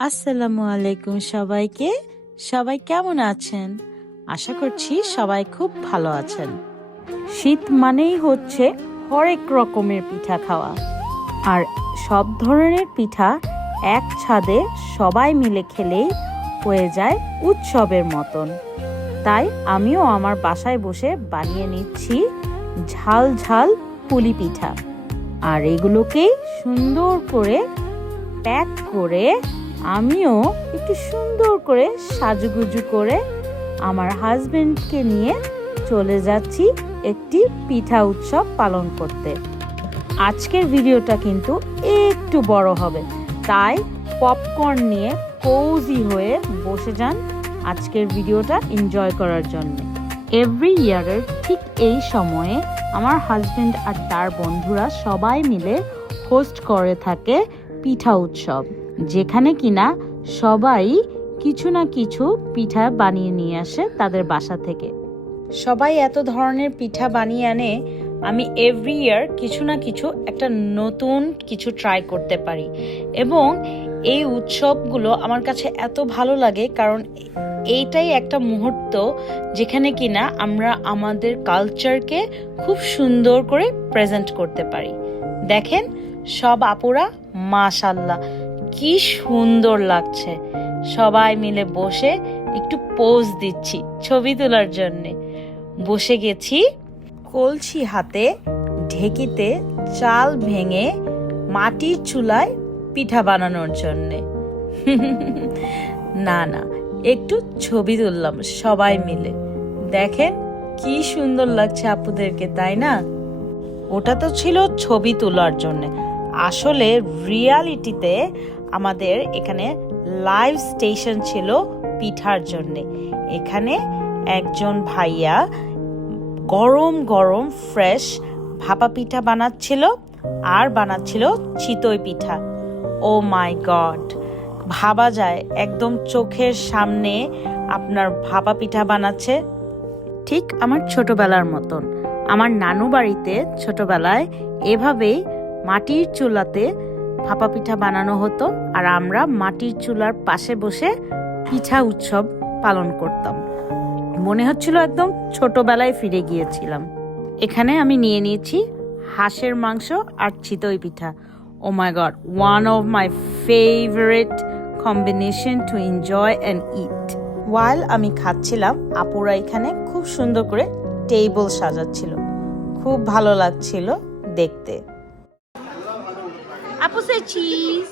আসসালামু আলাইকুম সবাইকে। সবাই কেমন আছেন? আশা করছি সবাই খুব ভালো আছেন। শীত মানেই হচ্ছে হরেক রকমের পিঠা খাওয়া, আর সব ধরনের পিঠা এক ছাদে সবাই মিলে খেলেই হয়ে যায় উৎসবের মতন। তাই আমিও আমার বাসায় বসে বানিয়ে নিচ্ছি ঝাল ঝাল পুলি পিঠা, আর এগুলোকেই সুন্দর করে প্যাক করে আমিও একটু সুন্দর করে সাজুগুজু করে আমার হাজবেন্ডকে নিয়ে চলে যাচ্ছি একটি পিঠা উৎসব পালন করতে। আজকের ভিডিওটা কিন্তু একটু বড় হবে, তাই পপকর্ন নিয়ে কোজি হয়ে বসে যান আজকের ভিডিওটা এনজয় করার জন্য। এভরি ইয়ারের ঠিক এই সময়ে আমার হাজবেন্ড আর তার বন্ধুরা সবাই মিলে হোস্ট করে থাকে পিঠা উৎসব, যেখানে কিনা সবাই কিছু না কিছু পিঠা বানিয়ে নিয়ে আসে তাদের বাসা থেকে। সবাই এত ধরনের পিঠা বানিয়ে আনে, আমি এভরি ইয়ার কিছু না কিছু একটা নতুন কিছু ট্রাই করতে পারি, এবং এই উৎসবগুলো আমার কাছে এত ভালো লাগে কারণ এইটাই একটা মুহূর্ত যেখানে কিনা আমরা আমাদের কালচারকে খুব সুন্দর করে প্রেজেন্ট করতে পারি। দেখেন সব আপুরা, মাশাআল্লাহ কি সুন্দর লাগছে। সবাই মিলে বসে একটু পোজ দিচ্ছি ছবি তোলার জন্যে। বসে গেছি কলসি হাতে, ঢেকিতে চাল ভেঙে মাটির চুলায় পিঠা বানানোর জন্যে। না না, একটু ছবি তুললাম সবাই মিলে। দেখেন কি সুন্দর লাগছে আপুদেরকে, তাই না? ওটা তো ছিল ছবি তোলার জন্যে, আসলে রিয়ালিটিতে আমাদের এখানে লাইভ স্টেশন ছিল পিঠার জন্যে। এখানে একজন ভাইয়া গরম গরম ফ্রেশ ভাপা পিঠা বানাচ্ছিল, আর বানাচ্ছিল চিতই পিঠা। ও মাই গড, ভাবা যায় একদম চোখের সামনে আপনার ভাপা পিঠা বানাচ্ছে। ঠিক আমার ছোটবেলার মতন। আমার নানু বাড়িতে ছোটবেলায় এভাবেই মাটির চুলাতে ভাপা পিঠা বানানো হতো, আর আমরা মাটির চুলার পাশে বসে পিঠা উৎসব পালন করতাম। মনে হচ্ছিল একদম ছোটবেলায় ফিরে গিয়েছিলাম। এখানে আমি নিয়ে নিয়েছি হাঁসের মাংস আর চিতই পিঠা। Oh my god, one of my favourite combination to enjoy and eat. While আমি খাচ্ছিলাম, আপুরা এখানে খুব সুন্দর করে টেবিল সাজাচ্ছিল, খুব ভালো লাগছিল দেখতে। আপু সে চিজ।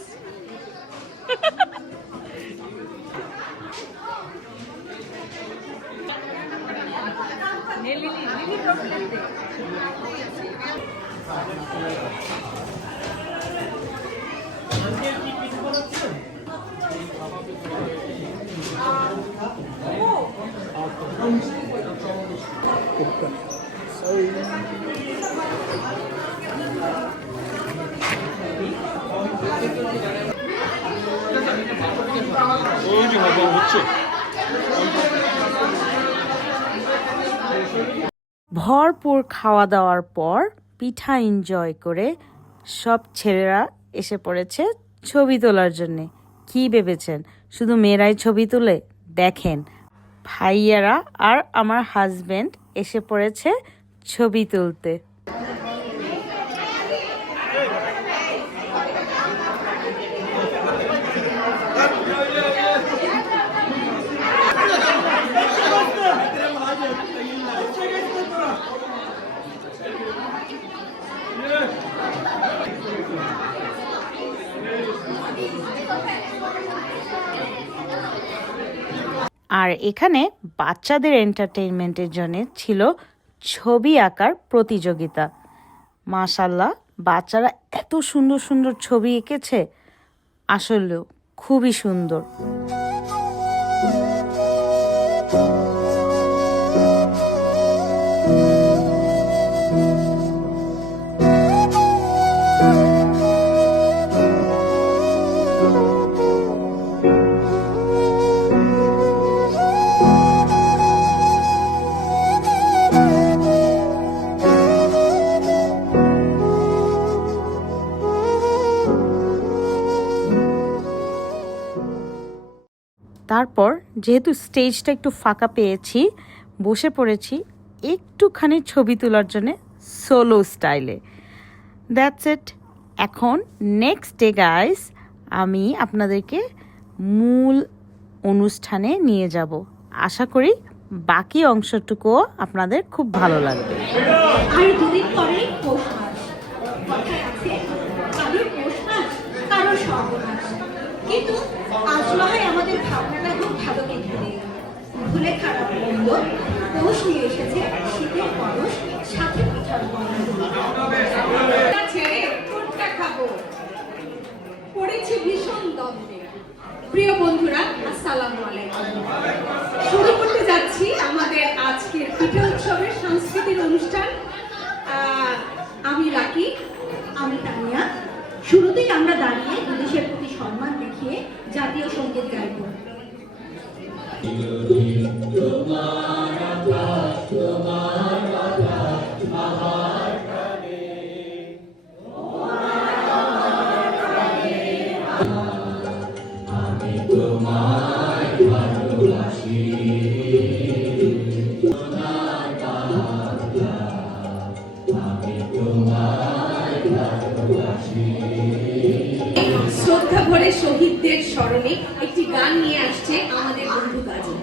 ভরপুর খাওয়া দাওয়ার পর পিঠা এনজয় করে সব ছেলেরা এসে পড়েছে ছবি তোলার জন্যে। কি ভেবেছেন শুধু মেয়েরাই ছবি তুলে? দেখেন ভাইয়ারা আর আমার হাজবেন্ড এসে পড়েছে ছবি তুলতে। আর এখানে বাচ্চাদের এন্টারটেইনমেন্টের জন্য ছিল ছবি আঁকার প্রতিযোগিতা। মাশাআল্লাহ, বাচ্চারা এত সুন্দর সুন্দর ছবি এঁকেছে, আসলেও খুবই সুন্দর। তারপর যেহেতু স্টেজটা একটু ফাঁকা পেয়েছি, বসে পড়েছি একটুখানি ছবি তোলার জন্যে সোলো স্টাইলে। That's it. এখন নেক্সট ডে গাইস আমি আপনাদেরকে মূল অনুষ্ঠানে নিয়ে যাব। আশা করি বাকি অংশটুকুও আপনাদের খুব ভালো লাগবে। আর দুদিন পরেই পৌষ মাস। কথায় আছে, কারোর পৌষ মাস কারোর সর্বনাশ। কিন্তু আজ না হয় আমাদের ভাবনাটা খুব ভালো কেটে নেই। ভুলে খারাপ মন্দ পৌষ নিয়ে এসেছে শীতের পরশ, সাথে পিঠার গন্ধ। ছেড়ে কোনটা খাবো, পড়েছি ভীষণ দ্বন্দ্বে। প্রিয় বন্ধুরা, আসসালামু আলাইকুম। শুরু করতে যাচ্ছি আমাদের আজকের পিঠা উৎসবের সাংস্কৃতিক অনুষ্ঠান। আমি রাকি, আমি তানিয়া। শুরুতেই আমরা দাঁড়িয়ে দেশের প্রতি সম্মান দেখিয়ে জাতীয় সঙ্গীত গাইব। শ্রদ্ধা ভরে শহীদদের স্মরণে একটি গান নিয়ে আসছে আমাদের বন্ধু কাজী।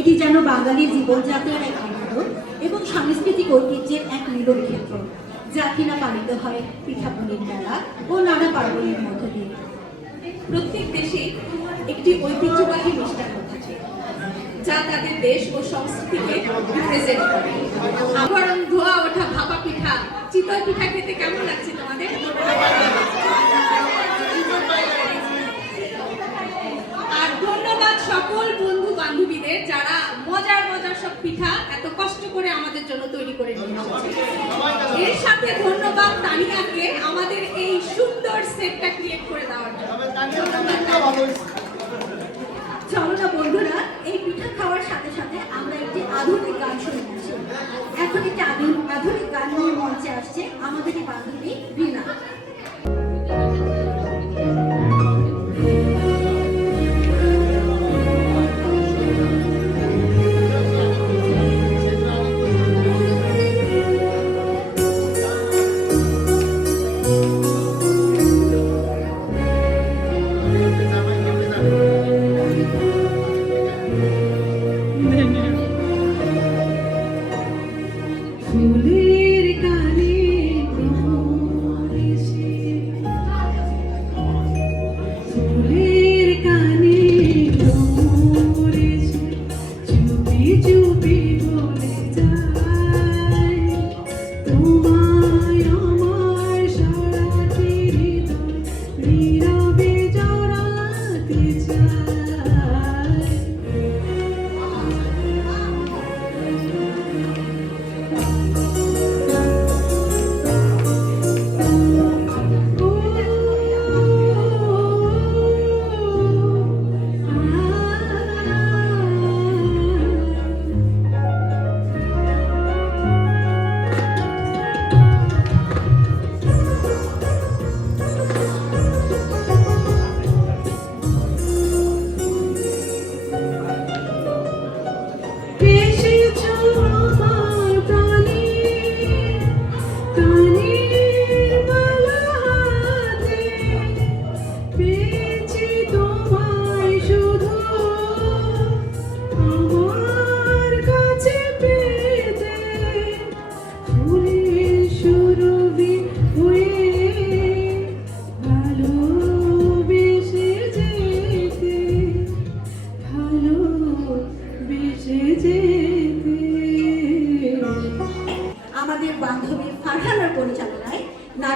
এটি যেন বাঙালির জীবনযাত্রার এক আনন্দ এবং সাংস্কৃতিক ঐতিহ্যের এক মিলন ক্ষেত্র, যা কিনা পালিত হয় পিঠাপুলির মেলা ও নানা পার্বণের মধ্য দিয়ে। প্রত্যেক দেশে একটি ঐতিহ্যবাহী মিষ্টান্ন থাকে, যা তাদের দেশ ও সংস্কৃতিকে রিপ্রেজেন্ট করে। আবরণ ধোয়া ওঠা ভাপা পিঠা, চিতই পিঠা খেতে কেমন লাগছে তোমাদের? আর ধন্যবাদ সকল বন্ধু বান্ধবীদের যারা মজার মজার সব পিঠা এত কষ্ট করে আমাদের জন্য তৈরি করে নিয়ে এসেছে। এর সাথে ধন্যবাদ তানিয়াকে আমাদের এই সুন্দর সেটটা ক্রিয়েট করে দেওয়ার জন্য। চলো না বন্ধুরা, এই পিঠা খাওয়ার সাথে সাথে আমরা একটি আধুনিক গান শুনে আসি। এখন একটি আধুনিক গান নিয়ে মঞ্চে আসছে আমাদের এই বান্ধবী রিনা।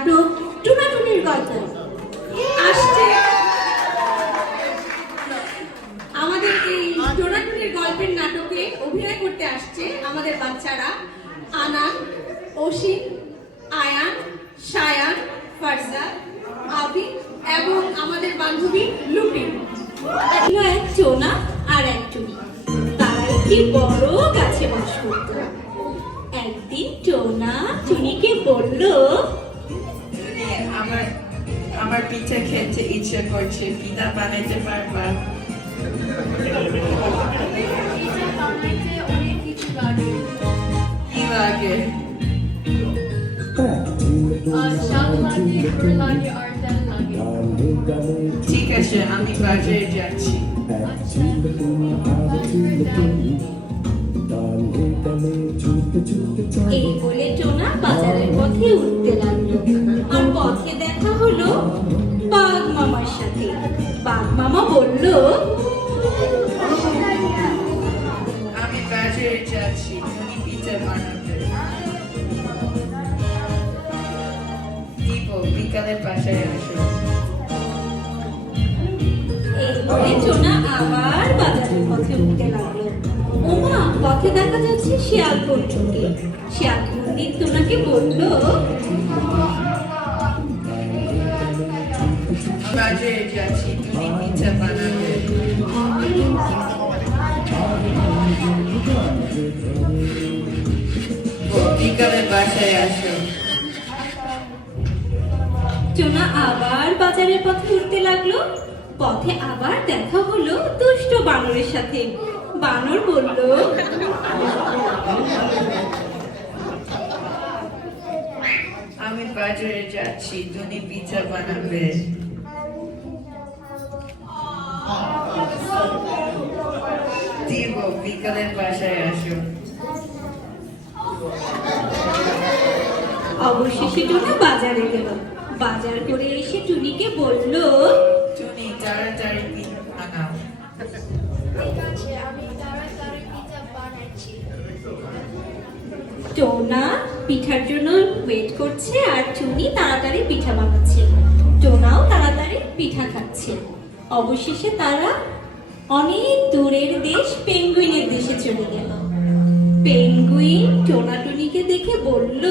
নাটক টুনাটুনির গল্প আসছে আমাদের এই টোনাটুনির গল্পের নাটকে অভিনয় করতে আসছে আমাদের বাচ্চারা আনান, অসীম, আয়ান, সায়ান, ফারজা, আবি এবং আমাদের বান্ধবী লুপিন। ছিল এক টোনা আর এক টুনি। তারা একটি বড় গাছে বাস করত। একদিন টোনা টুনিকে বলল, আমার আমার পিঠা খেতে ইচ্ছে করছে, পিঠা বানাইতে পারবা? কি লাগে? ঠিক আছে, আমি বাজারে যাচ্ছি। এই বলে টোনা বাজারের পথে উঠতে লাগলো। আর পথে দেখা হলো বাঘ মামার সাথে। বাঘ মামা বলল, আমি বাজারে যাচ্ছি, তুমি পিঠা বানাবে। দিব, বিকালে বাসায় আসো। এই বলে টোনা আবার বাজারের পথে উঠতে লাগলো। ওমা, পথে দেখা যাচ্ছে শিয়াল পঞ্চুকে। শিয়াল পণ্ডিত টোনাকে বলল, বাজারে যাচ্ছি, তুমি পিঠা বানাবে। বিকালে বাসায় আসো। টোনা আবার বাজারের পথে উঠতে লাগলো। পথে আবার দেখা হলো দুষ্ট বানরের সাথে। বানর বলল, আমি বাজারে যাচ্ছি, তুমি পিঠা বানাবে। দিব, বিকালে বাসায় আসো। অবশেষে টোনা বাজারে গেল। বাজার করে এসে টুনিকে বলল, তুমি তাড়াতাড়ি পিঠা বানাও। টোনা পিঠার জন্য ওয়েট করছে আর টুনি তাড়াতাড়ি পিঠা বানাচ্ছে। টোনাও তাড়াতাড়ি পিঠা খাচ্ছে। অবশেষে তারা অনেক দূরের দেশ পেঙ্গুইনের দেশে চলে গেল। পেঙ্গুইন টোনা টুনিকে দেখে বলল,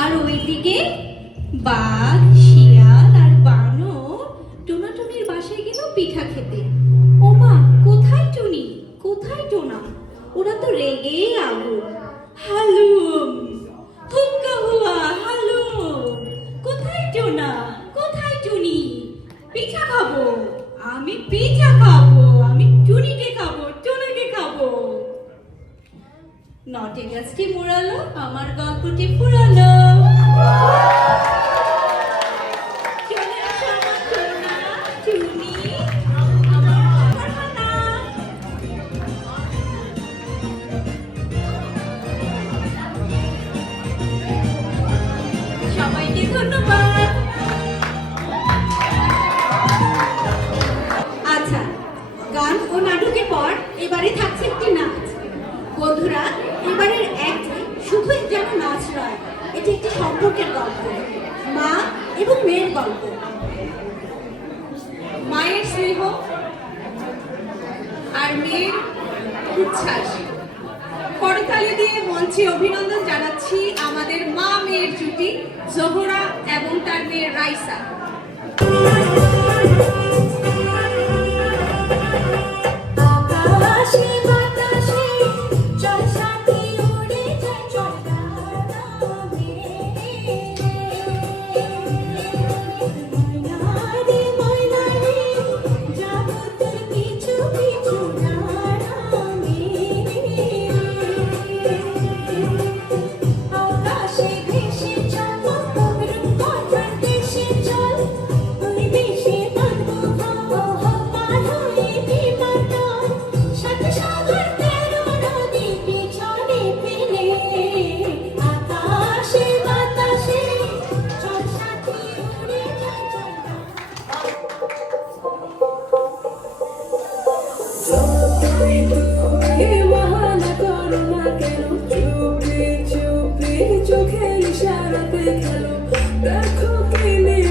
আর ওইদিকে বাঘ, শিয়াল আর বানর টোনাটুনির বাসায় গেল পিঠা খেতে। ওমা, কোথায় টুনি, কোথায় টোনা? ওরা তো রেগেই আগুন। হালুম হুক্কা হুয়া হালুম, কোথায় টোনা, কোথায় টুনি? পিঠা খাবো, আমি পিঠা খাবো, আমি টুনিকে খাবো, টোনাকে খাবো। নটে গাছটি মুড়ালো, আমার গল্পটি ফুরালো। চলে আসো আমার টোনা, টুনি, আমার মানা। সবাইকে ধন্যবাদ। আচ্ছা, গান ও নাটকের পর এবারে থাকছে একটি নাচ। বন্ধুরা, এবারের এক শুধুই যেন নাচ নয়, এটি একটি সম্পর্কের গল্প, মা এবং মেয়ের গল্প। মায়ের স্নেহ আর মেয়ের উচ্ছ্বাস। করতালি দিয়ে মঞ্চে অভিনন্দন জানাচ্ছি আমাদের মা মেয়ের জুটি জোহরা এবং তার মেয়ে রাইসা। আকাশে বাতাসে চল সাথী উড়ে যায়, চল গানে ময়নারে ময়নারে যাব তোর পিছু পিছু গানে। আকাশে ভেসে চল রূপকথার দেশে চল, ওই দেশে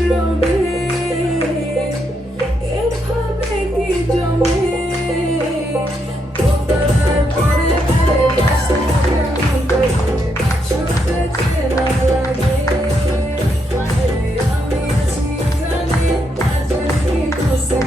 রবে এভাবে কি জমে তোমার পরে বাসতে ছুটে চেনা লাগে আমি আছি জানি আজ কি বসে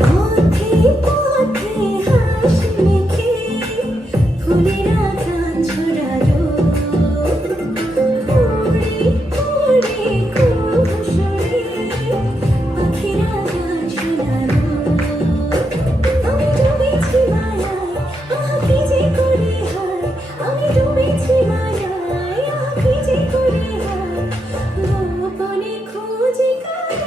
পথে পথে হাসি মেখে ফুলেরা গান ছড়ালো উড়ে উড়ে কুসুরে পাখিরা গান শোনালো আমি ডুবেছি মায়ায় আহা কি যে করি হায় আমি ডুবেছি মায়ায় আহা কি যে করি হায় গোপনে খোঁজে কারে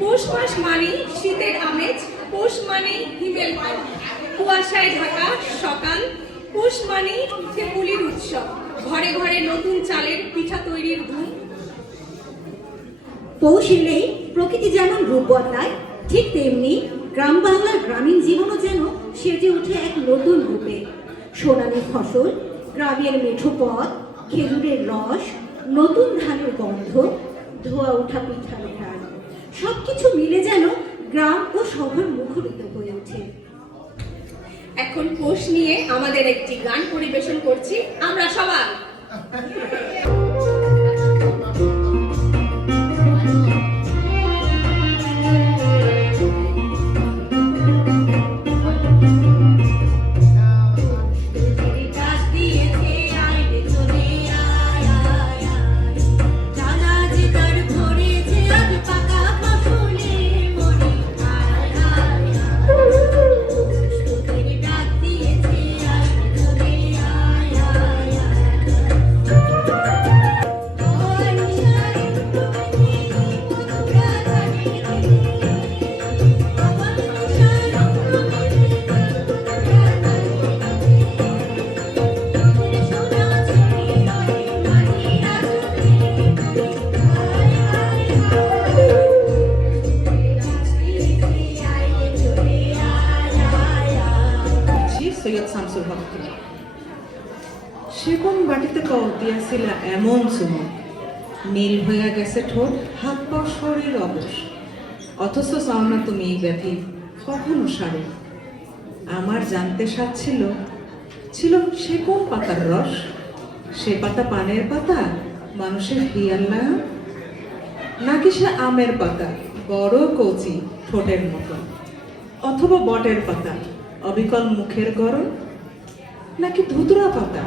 পৌষ মাস মানে শীতের আমেজ, পৌষ মানে হিমেল পাড়া, কুয়াশায় ঢাকা সকাল, পৌষ মানে পিঠে পুলির উৎসব, ঘরে ঘরে নতুন চালের পিঠা তৈরির ধুম। পৌষ এলেই প্রকৃতি যেমন রূপ বদলায় ঠিক তেমনি গ্রাম বাংলার গ্রামীণ জীবনও যেন সেজে ওঠে এক নতুন রূপে। সোনালী ফসল, গ্রামের মেঠো পথ, খেজুরের রস, নতুন ধানের গন্ধ, ধোয়া ওঠা পিঠার ঘ্রাণ, সবকিছু মিলে যেন গ্রাম ও শহর মুখরিত হয়ে ওঠে। এখন পৌষ নিয়ে আমাদের একটি গান পরিবেশন করছি আমরা সবাই। সৈয়দ শামসুল হক থেকে। সেগুন বাটিতে কল দিয়াছিল এমন চুমুক, নীল হইয়া গেছে ঠোঁট, হাত পা শরীর অবশ, অথচ চাও না তুমি এই ব্যাধি কখনো সারে। আমার জানতে সাথ ছিল সেগুন পাতার রস, সে পাতা পানের পাতা মানুষের হিয়াল না, নাকি সে আমের পাতা বড় কচি ঠোঁটের মতো, অথবা বটের পাতা অবিকল মুখের গরম, নাকি ধুতরা পাতা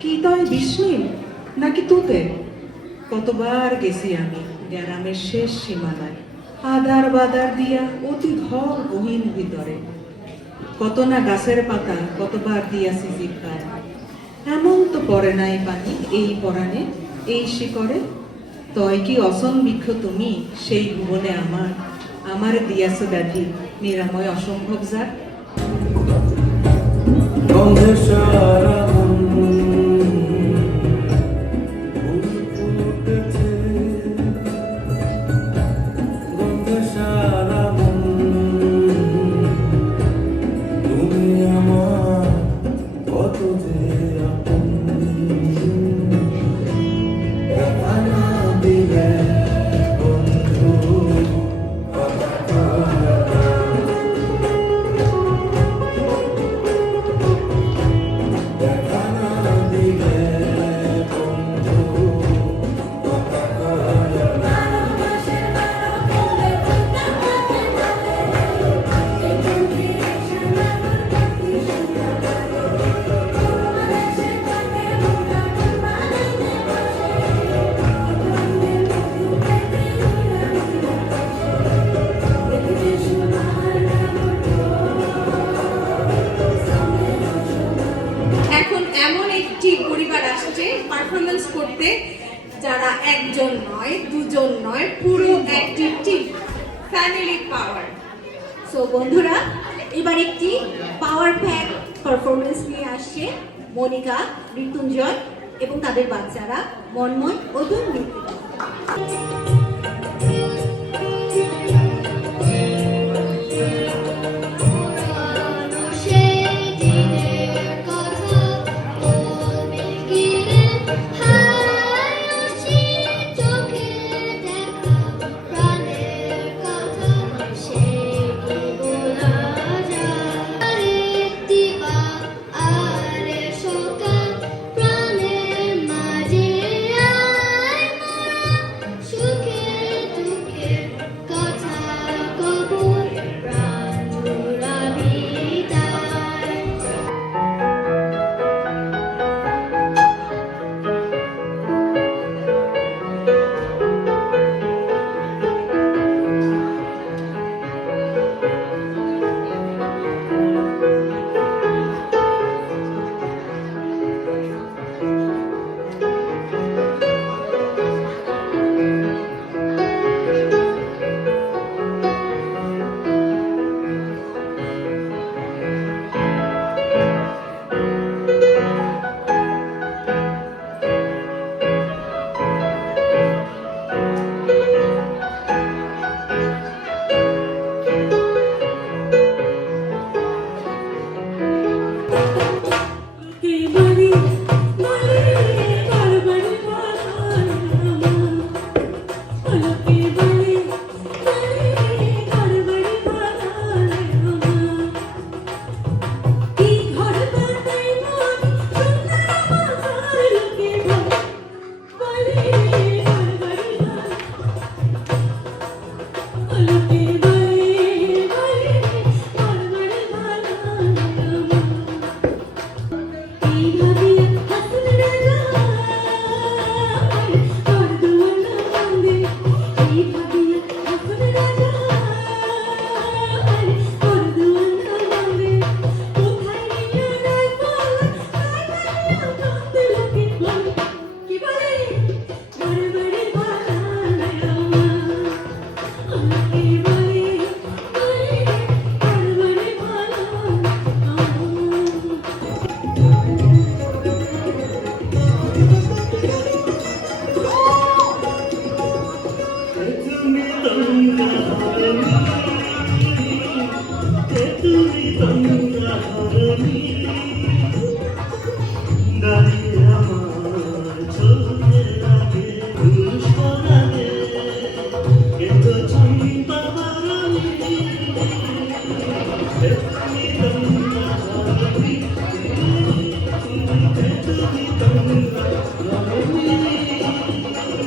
কি তয় বিস্মিল, নাকি তুতে। কতবার গেছি আমি গ্রামের শেষ সীমানায়, আদার বাদার দিয়া অতি ঘর গহীন ভিতরে, কত না গাছের পাতা কতবার দিয়াছি জিজ্ঞায়। এমন তো পড়ে নাই পানি এই পরাণে এই শিকড়ে, তয় কি অসন বৃক্ষ তুমি সেই ভুবনে আমার দিয়াছ ব্যাধি নিরাময় অসম্ভব যার। গন্ধে সারা মন ফুটেছে, গন্ধে সারা মন তুমি আমার কত যে আপন, দেখা না দিলে বন্ধু কথা যারা একজন নয়, দুজন নয়, পুরো একটি টিম, ফ্যামিলি পাওয়ার। সো বন্ধুরা, এবার একটি পাওয়ার প্যাক পারফরমেন্স নিয়ে আসছে মনিকা, মৃত্যুঞ্জয় এবং তাদের বাচ্চারা মন্ময় ও দুর্নীতি।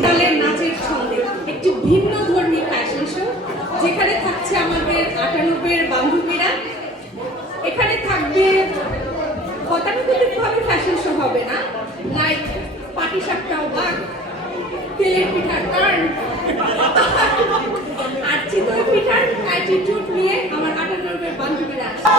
তালের নাচের ছন্দে একটি ভিন্ন ধর্মী ফ্যাশন শো, যেখানে থাকছে আমাদের 98 বান্ধবীরা। এখানে থাকবে গতানুগতিকভাবে ফ্যাশন শো হবে না, লাইক পাটিসাপটাও বাঘ, তেলের পিঠার টার্ন আর চিতই পিঠার অ্যাটিটিউড নিয়ে আমার 98 বান্ধবীরা আসছে।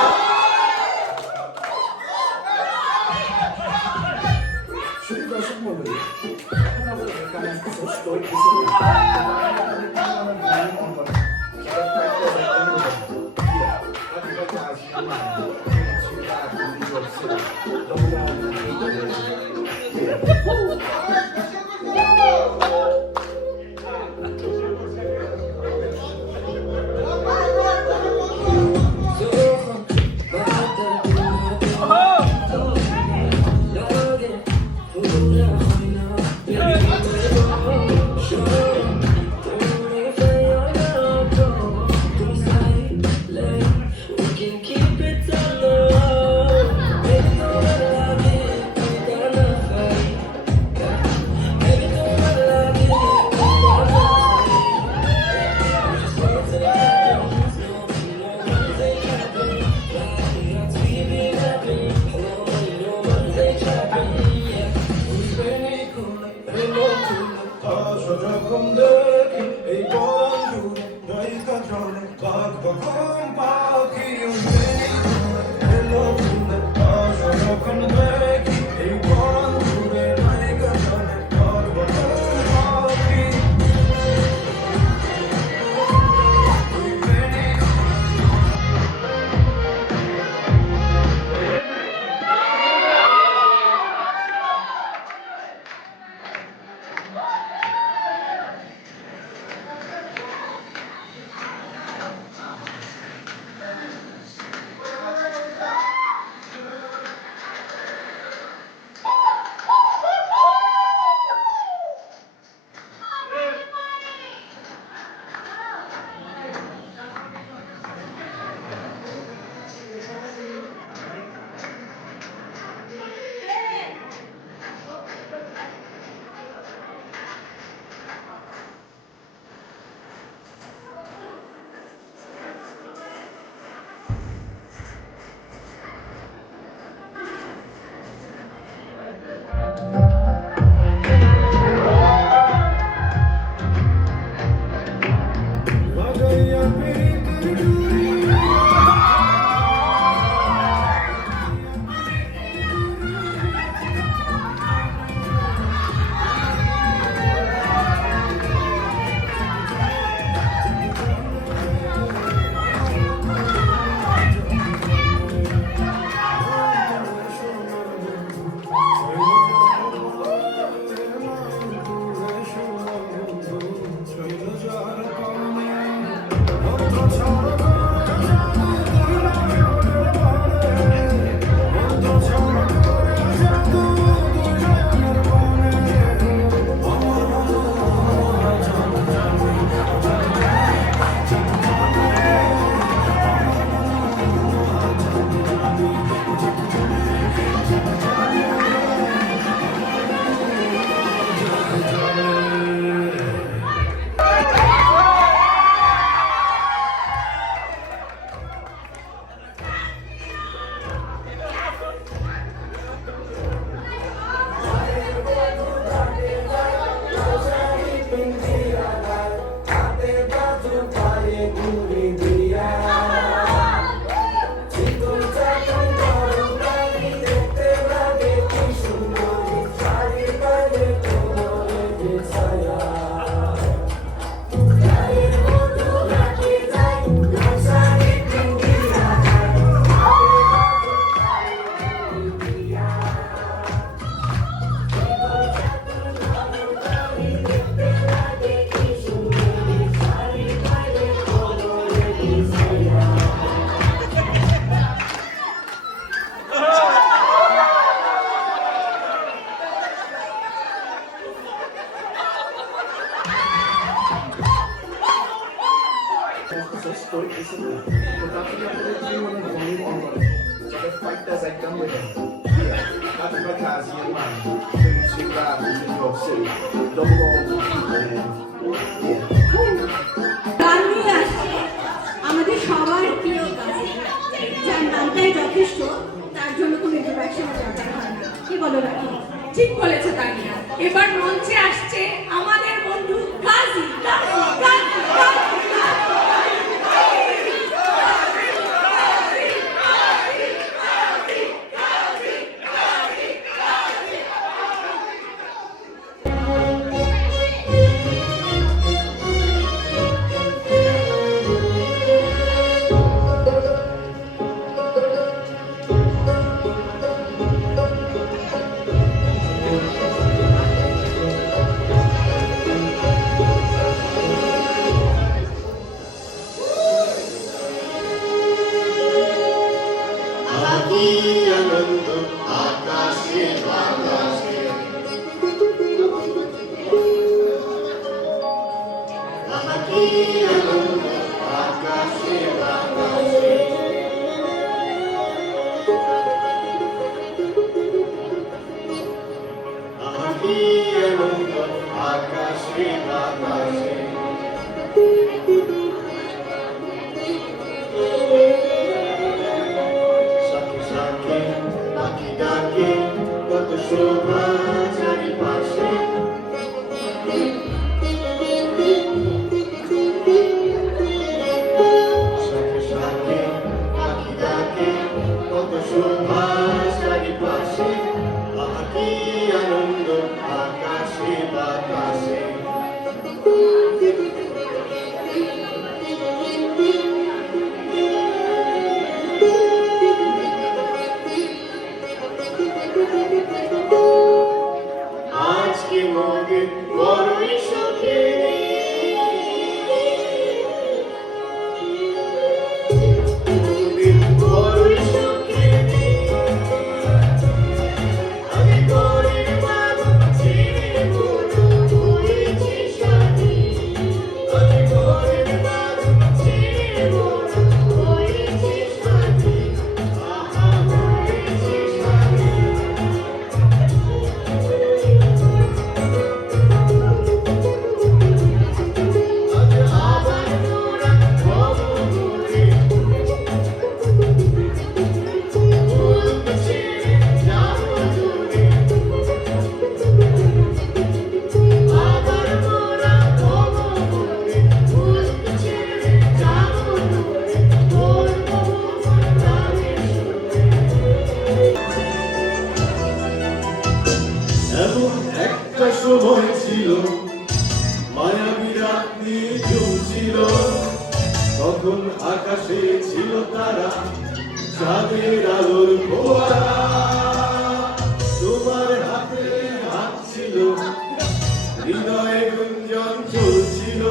Hello, ছায়া গান নিয়ে আসছে আমাদের সবার প্রিয় গান, যার নামটাই যথেষ্ট, তার জন্য কোনো ইন্ট্রোডাকশন দরকার হয় না। কি বলো রাখি? ঠিক বলেছে তানিয়া। এবার মঞ্চে আসছে আমাদের বন্ধু গাজী। গাজী, গাজী, গাজী, গাজী। সময় ছিল মায়াবী রাত্রি ছিল, তখন আকাশে ছিল তারা চাঁদের আলোর ফোয়ারা। তোমার হাতে হাত ছিল, হৃদয়ে গুঞ্জন চলছিল,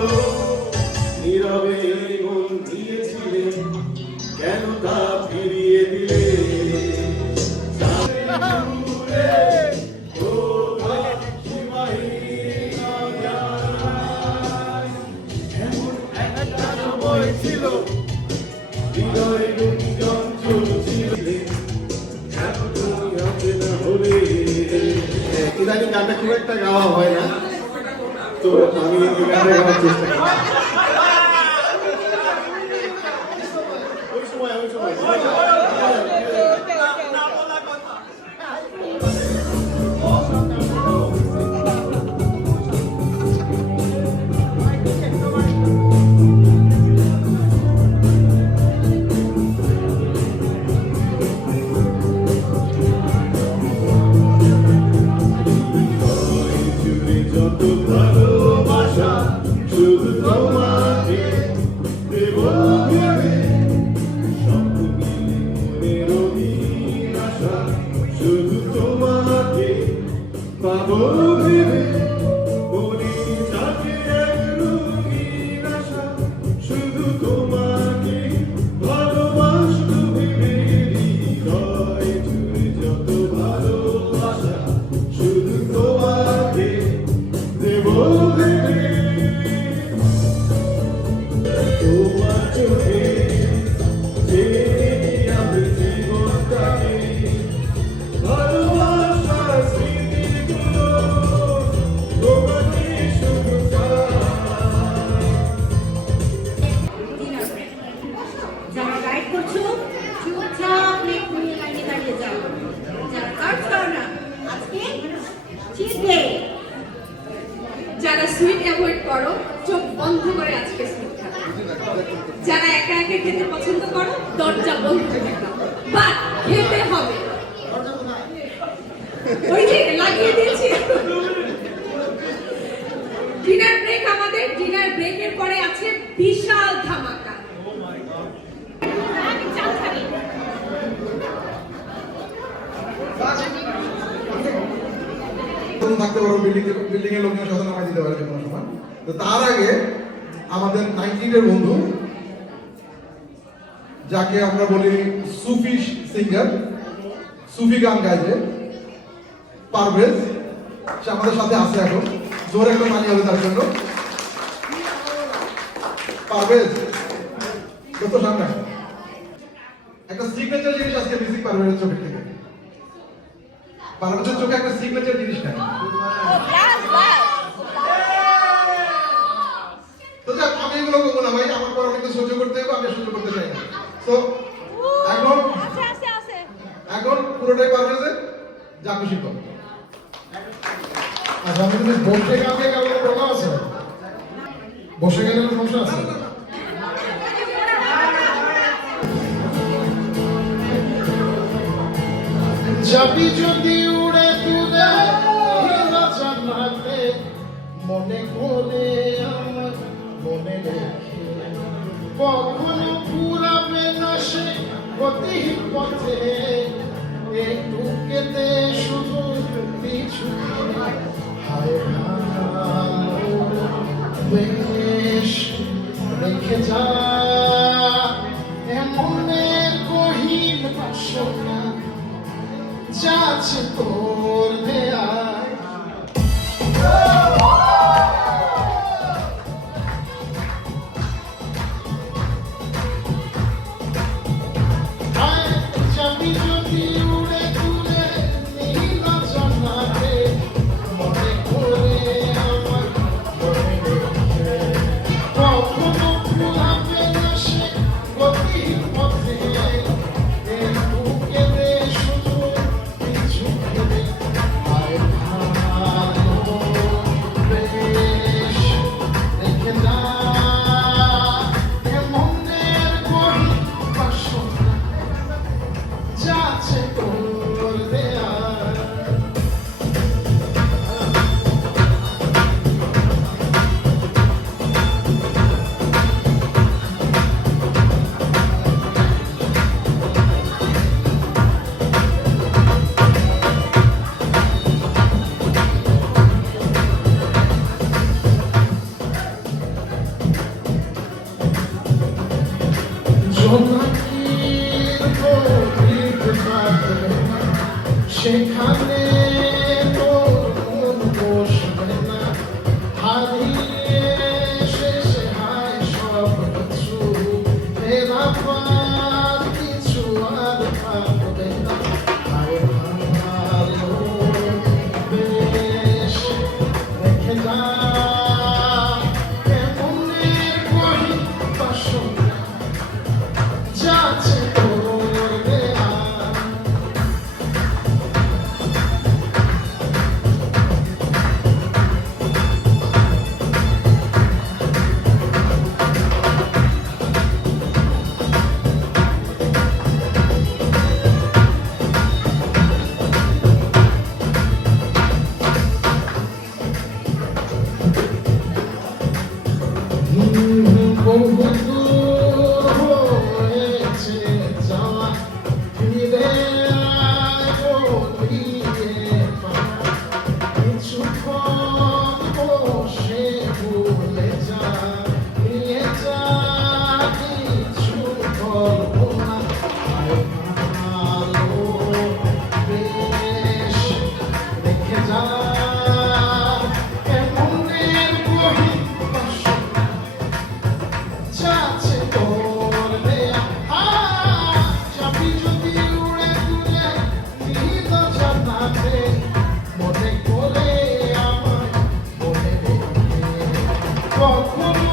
নীরবে মন দিয়েছিলে, কেন তা ফিরিয়ে দিলে? ইদানিং গানটা খুব একটা গাওয়া হয় না, তো আমি গানটা গাওয়ার চেষ্টা করি। ওই সময় যত যারা সুইট অ্যাভয়েড করো চোখ বন্ধ করে আজকে সুইট খাও, যারা একা একা খেতে পছন্দ করো দরজা বন্ধ করে খাও, বাট খেতে হবে। ওই যে লাগিয়ে দিয়েছি। ডিনার ব্রেক, আমাদের ডিনার ব্রেকের পরে আছে বিশাল ধামাকা। থাকতে পারো বিল্ডিং এর লোকজন সাথে নামাই দিতে পারে কোনো সময়। তো তার আগে আমাদের 90 এর বন্ধু, যাকে আমরা বলি সুফি সিঙ্গার, সুফি গান গায় যে পারভেজ, সে আমাদের সাথে আছে এখন। জোরে একটা মানি হবে তার জন্য। পারভেজ কত সামনে একটা সিগনেচার জিনিস আজকে মিসিং পারভেজের চোখের থেকে। পারভেজের চোখে একটা সিগনেচার জিনিস নাই। তো যাক, আমি এগুলো করবো না ভাই, আমার পর অনেকে সহ্য করতে হবে, আমি সহ্য করতে চাই না। তো এখন পুরোটাই পারভেজে, যা খুশি কর। আচ্ছা, আমি যদি বসে কাউকে কারো প্রবলেম আছে, বসে গেলে কোনো সমস্যা আছে? যাবি যদি উড়ে দূরে জানাতে, মনে করে আমার মনে রেখে, কখনো পুরাবে না সে গতি পথে, একটু কেটে শুধু পিছু হায় ভালো বেশ রেখে যা, এমনের গহীন বাসনা যাচ্ছে তোর দেয়া। যাবি যদি উড়ে দূরে নীল জানাতে, মনে করে আমার মনে রেখে, কখনো ভুলাবে না সে গতি পথে, একটু কেঁদে শুধু পিছু ফিরে হায় ভালো বেশ রেখে যা, মনের গহীন বাসনা যাচ্ছে তোর দেয়া। জোনাকির গভীর রাতে সেখানে তোর মন বসবে না, হারিয়ে শেষে হায় সব কিছু, ফেরা পার কিছু আর থাকবে না, হায় ভালো বেশ রেখে যা, এমনের গহীন বাসনা যাচ্ছে তোর দেয়া। বহুদূর হয়েছে যাওয়া, ফিরে আয় বলিয়ে পাওয়া, কিছুক্ষণ বসে ভুলে যা, নিয়ে যা কিছু কল্পনা, হায় ভালো বেশ রেখে যা, এমনের গহীন বাসনা যাচ্ছে তোর দেয়া। যাবি যদি উড়ে দূরে নীল জানাতে, মনে করে আমার মনে রেখে, কখনো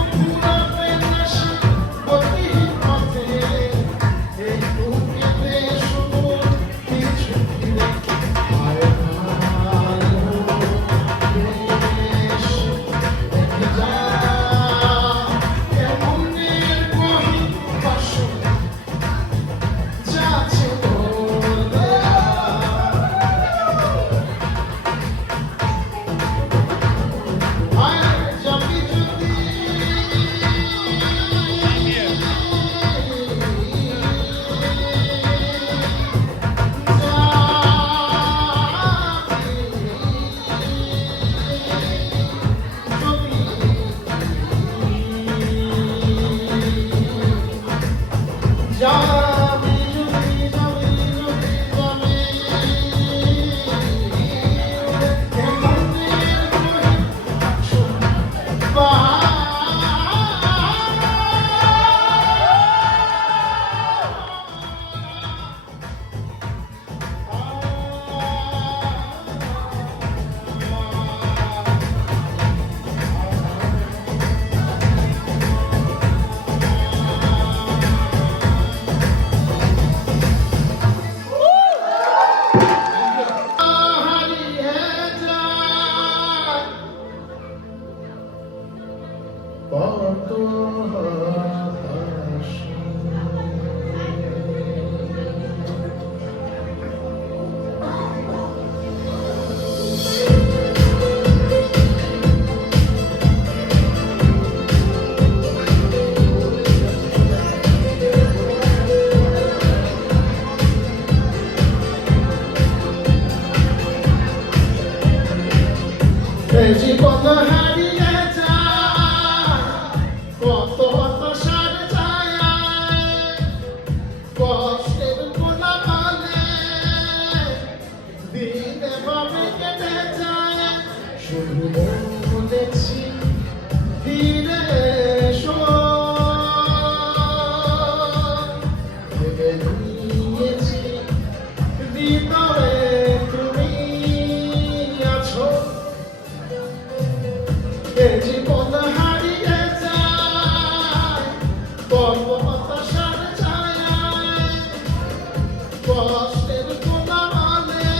কত হতাশা। এই জীবন হারিয়ে যায় কত হতাশার ছায়ায়, কষ্টের কোলাহলে দিন এভাবে কেটে যায়। শুধু বলেছি ফিরে এসো, ভেবে নিয়েছি হৃদয়ে তুমি আছো। এই জীবন হারিয়ে যায় কত হতাশার ছায়ায়, কষ্টের কোলাহলে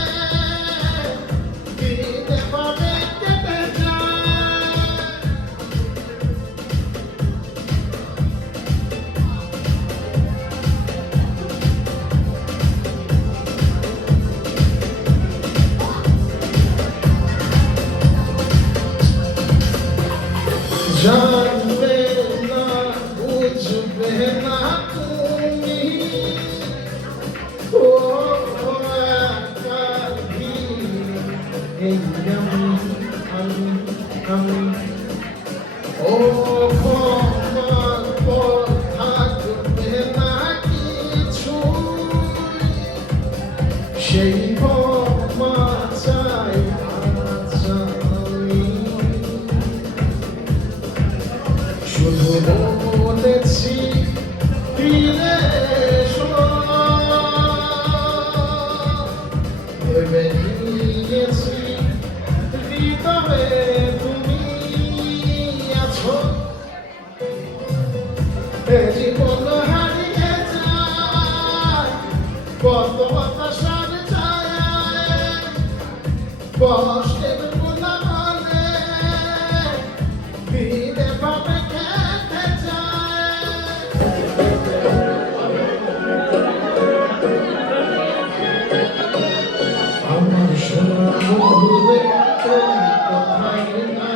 দিন এভাবে কেটে যায়। জানবে না বুঝবে না তুমি, ও একাকী এই আমি ও ক্ষমার পর থাকবে না কিছু, সেই ক্ষমা চাই আজ আমি। শুধু বলেছি ফিরে এসো, ভেবে নিয়েছি হৃদয়ে তুমি আছো। এই জীবন হারিয়ে যায় কত হতাশার ছায়ায়, কষ্টের কোলাহলে দিন এভাবে কেটে যায়। আমার সোনা বন্ধুরে তুমি কোথায় গেলে,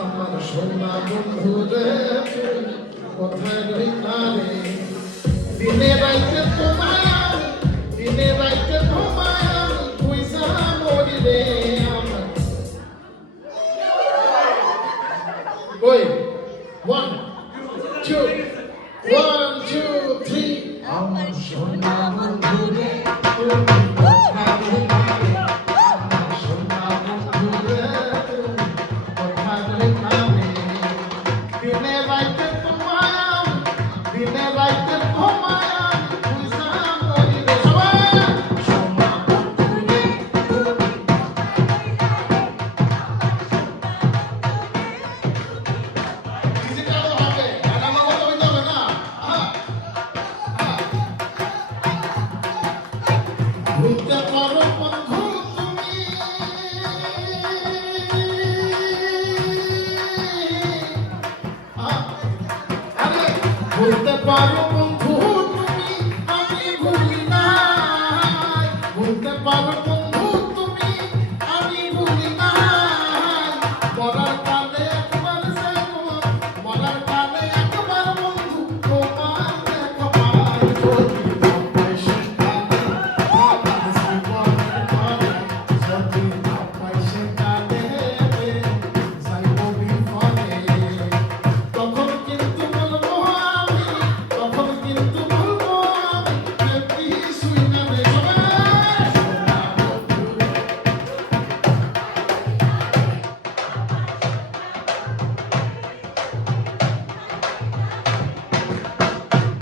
আমার সোনা বন্ধুরে তুমি কোথায় গেলে। দিনে রাইতে তোমায় আমি, দিনে রাইতে তোমায় আমি খুঁজা মরি রে আমার। Wait, 1, 2, 1, 2, 3. আমার সোনা বন্ধুরে তুমি কোথায় গেলে, আমার সোনা বন্ধুরে তুমি কোথায় গেলে। দিনে রাইতে তোমায় আমি, দিনে রাইতে তোমায় আমি খুঁজা মরি রে সবাই। সোনা বন্ধুরে তুমি ডিজিটাল হবে, আমার মতো হইতে হবে না। ভুলতে পারো বন্ধু তুমি, আরে ভুলতে পারো বন্ধু তুমি, আমি ভুলি নাই। ভুলতে পারো বন্ধু তুমি, আমি ভুলি নাই। মরার কালে একবার যাবো, মরার কালে একবার বন্ধু তোমার দেখা পাই। যদি না পাই সেখানে আমার জীবনের ঘরে, যদি না পাই সেখানে যাইব বিফলে। তখন কিন্তু বলবো আমি, তখন কিন্তু বলবো আমি, কিছুই না রে সবাই। সোনা বন্ধুরে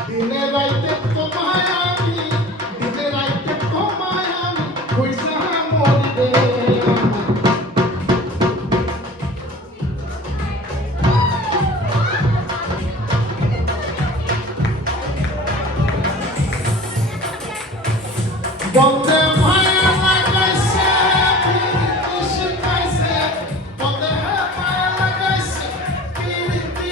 দিনে রাইতে তোমায় আমি, দিনে রাইতে তোমায় আমি খুঁজা মরি রে আমার। বলতে মায়া লাগাইছে পিরিতি শিখাইছে, বলতে মায়া লাগাইছে পিরিতি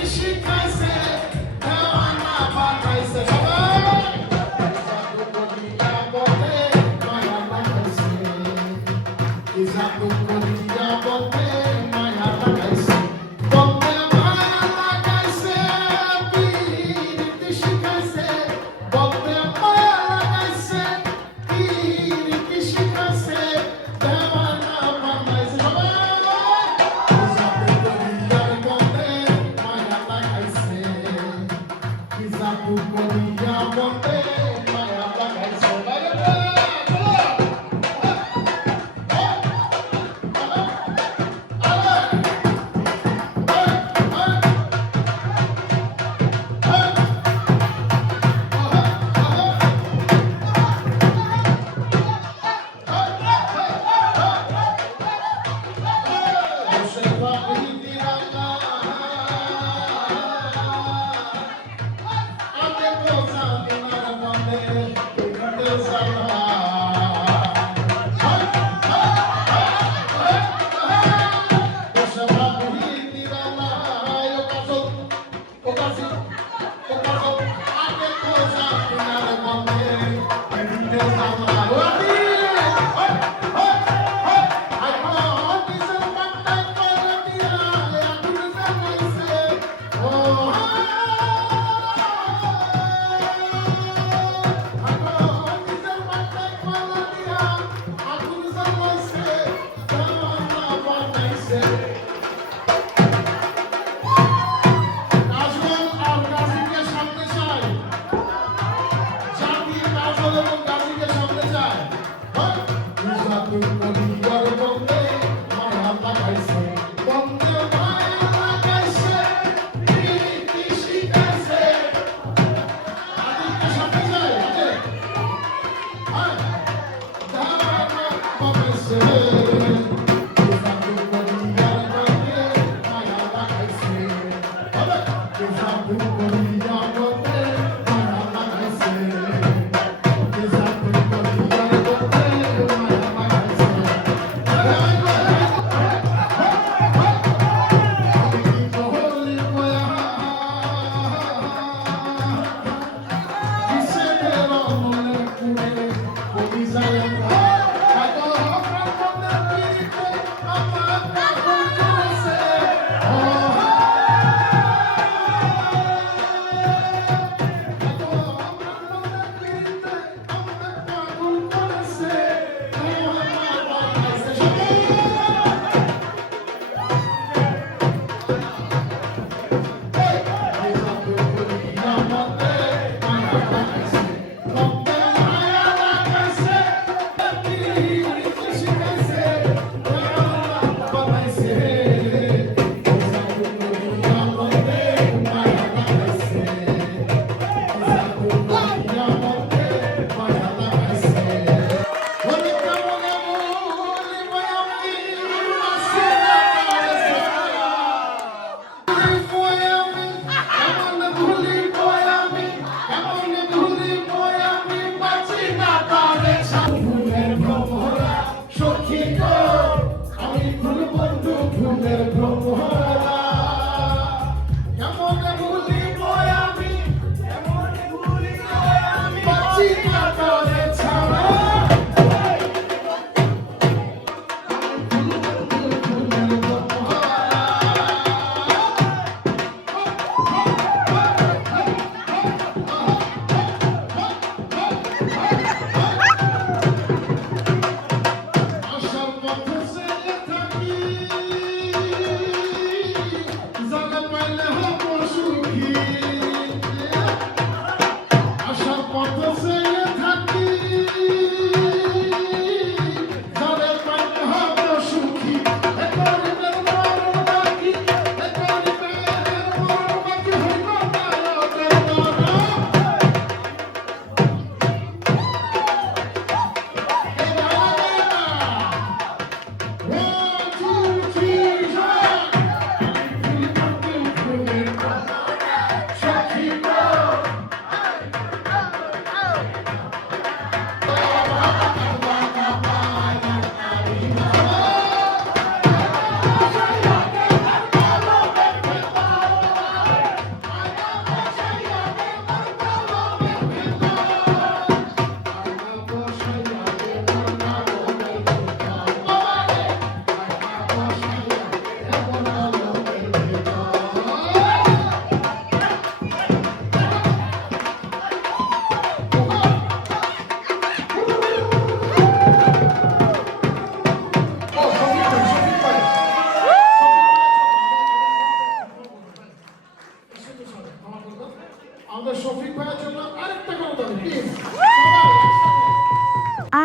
আমাদের শফিক ভাইয়ের জন্য আরেকটা করতে হবে please.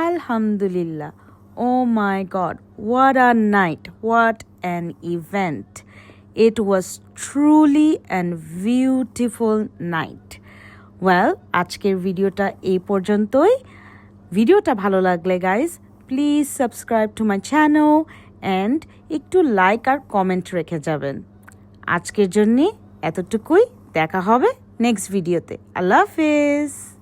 Alhamdulillah. Oh my God. What a night. What an event. It was truly and beautiful night. Well, আজকের ভিডিওটা এই পর্যন্তই। ভিডিওটা ভালো লাগলে guys please subscribe to my channel and একটু লাইক আর কমেন্ট রেখে যাবেন। আজকের জন্যে এতটুকুই, দেখা হবে নেক্সট ভিডিওতে। আল্লাহ হাফেজ।